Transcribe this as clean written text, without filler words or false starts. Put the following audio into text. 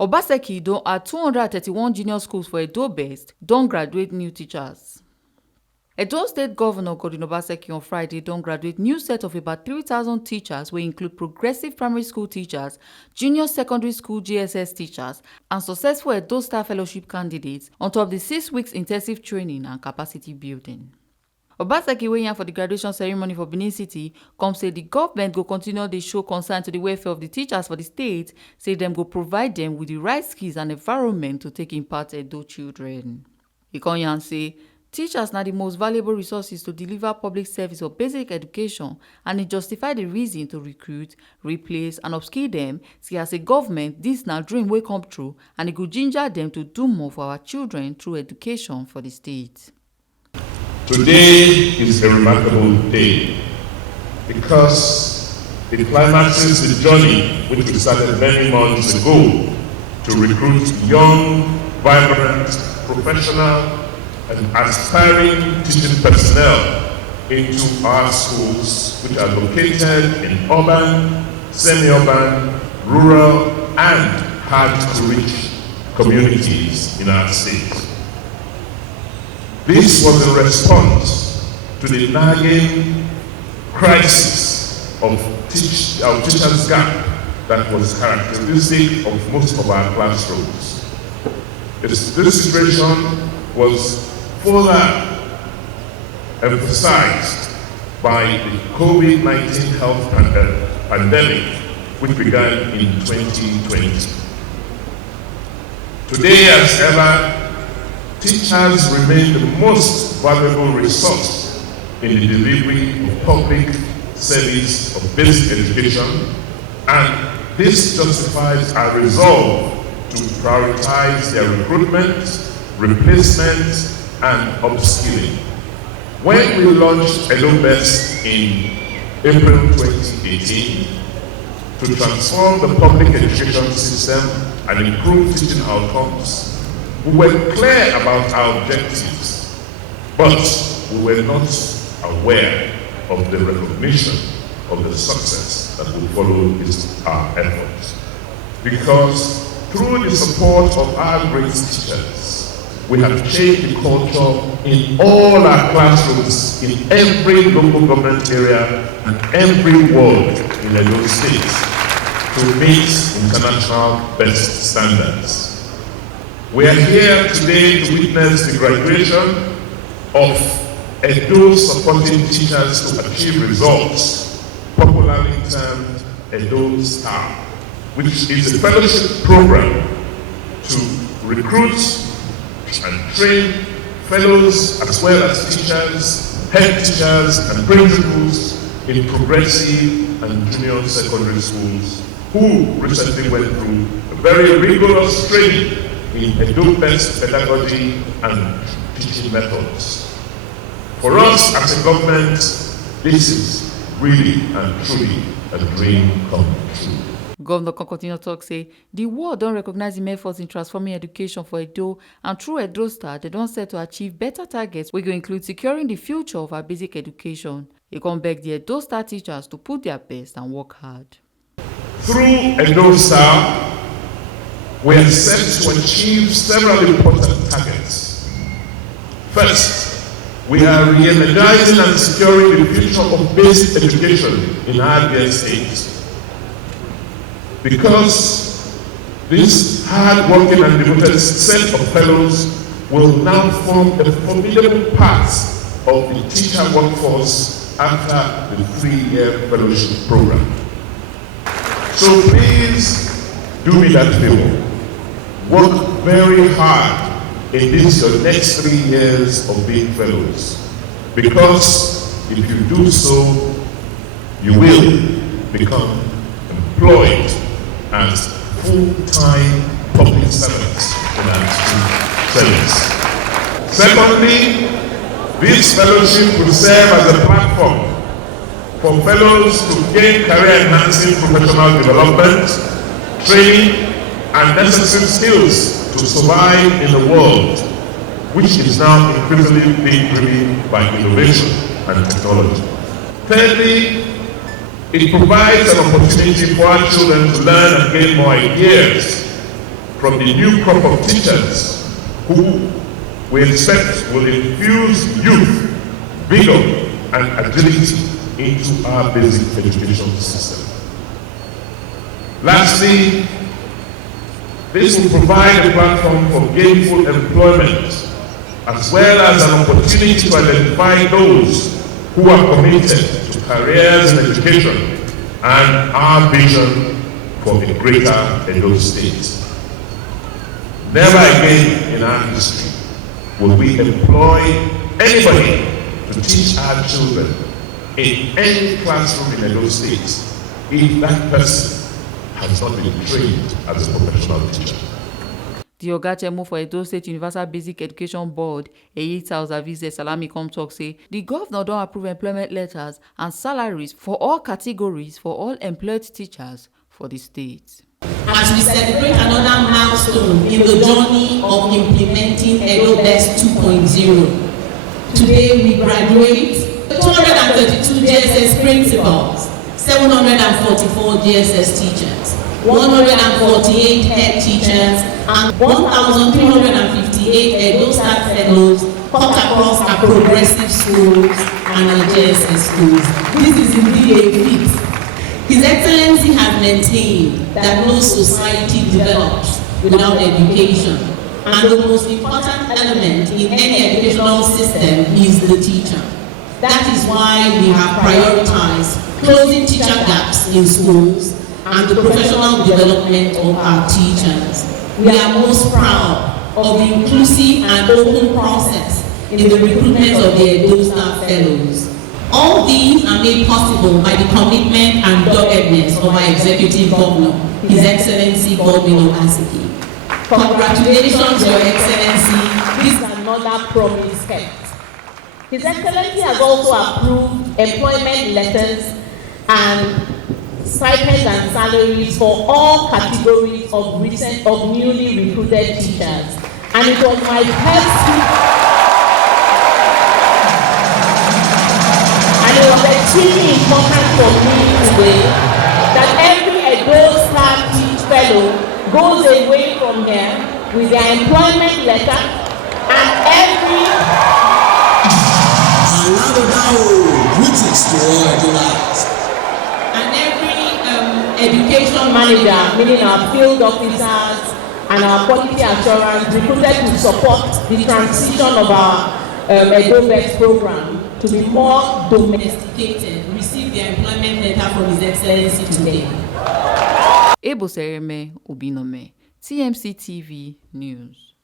Obaseki don add 231 junior schools for EdoBEST don graduate new teachers. Edo State Governor Godwin Obaseki on Friday don graduate new set of about 3,000 teachers wey include progressive primary school teachers, junior secondary school GSS teachers and successful Edo Star Fellowship candidates on top the 6 weeks intensive training and capacity building. Obaseki wey yarn for the graduation ceremony for Benin City come say the government go continue dey show concern to the welfare of the teachers for the state, say dem go provide dem with the right skills and environment to take impact Edo children. He come yarn say teachers na the most valuable resources to deliver public service or basic education, and e justify the reason to recruit, replace and upskill dem. Say as a government, this na dream wey come true and e go ginger dem to do more for our children through education for the state. Today is a remarkable day because it climaxes the journey which we started many months ago to recruit young, vibrant, professional and aspiring teaching personnel into our schools, which are located in urban, semi-urban, rural and hard-to-reach communities in our state. This was in response to the nagging crisis of our teachers' gap that was characteristic of most of our classrooms. This situation was further emphasized by the COVID-19 health pandemic, which began in 2020. Today, as ever, teachers remain the most valuable resource in the delivery of public service of basic education, and this justifies our resolve to prioritize their recruitment, replacement, and upskilling. When we launched EdoBEST in April 2018 to transform the public education system and improve teaching outcomes, we were clear about our objectives, but we were not aware of the recognition of the success that will follow our efforts. Because through the support of our great teachers, we have changed the culture in all our classrooms, in every local government area and every ward in Edo State to meet international best standards. We are here today to witness the graduation of Edo supporting teachers to achieve results, popularly termed Edo Star, which is a fellowship program to recruit and train fellows as well as teachers, head teachers and principals in progressive and junior secondary schools who recently went through a very rigorous training in EdoBEST pedagogy and teaching methods. For us as a government, this is really and truly a dream come true. Governor continue talk say the world don recognize im efforts in transforming education for Edo, and through Edo Star, they don set to achieve better targets wey go include securing the future of our basic education. E come beg the Edo Star teachers to put their best and work hard. Through Edo Star, we are set to achieve several important targets. First, we are re-energizing and securing the future of basic education in our dear state. Because this hard-working and devoted set of fellows will now form a formidable part of the teacher workforce after the 3-year fellowship program. So please do me that favor. Work very hard in this your next 3 years of being fellows. Because if you do so, you will become employed as full-time public servants in our school service. Secondly, this fellowship will serve as a platform for fellows to gain career-enhancing professional development, training, and necessary skills to survive in a world which is now increasingly being driven by innovation and technology. Thirdly, it provides an opportunity for our children to learn and gain more ideas from the new crop of teachers who we expect will infuse youth, vigor, and agility into our basic education system. Lastly, this will provide a platform for gainful employment, as well as an opportunity to identify those who are committed to careers in education and our vision for a greater Edo State. Never again in our history will we employ anybody to teach our children in any classroom in Edo State if that person has not been trained as a professional teacher. The Oga Chairman for Edo State Universal Basic Education Board, Eyita Ozavize Salami, come talk say the governor don approve employment letters and salaries for all categories for all employed teachers for the state. As we celebrate another milestone in the journey of implementing EdoBEST 2.0, today we graduate 232 GSS principals, 744 GSS teachers, 148 head teachers, and 1,358 Edo Staff Fellows cut across our progressive schools and our GSS schools. This is indeed a feat. His Excellency has maintained that no society develops without education, and the most important element in any educational system is the teacher. That is why we have prioritized closing teacher gaps in schools and the professional development of our teachers. We are most proud of the inclusive and open process in the recruitment of the Edo Staff Fellows. All these are made possible by the commitment and doggedness of our Executive Governor, His Excellency Obaseki. Congratulations, Your Excellency. This is another promise kept. His Excellency has also approved employment letters and stipends and salaries for all categories of newly recruited teachers. And it was my it was extremely important for me today that every Edo Staff Fellow goes away from here with their employment letter and every education manager, meaning our field officers and our quality assurance, recruited to support the transition of our EdoBEST program to be more domesticated, receive their employment letter from His Excellency today. Obinome, TMC TV News.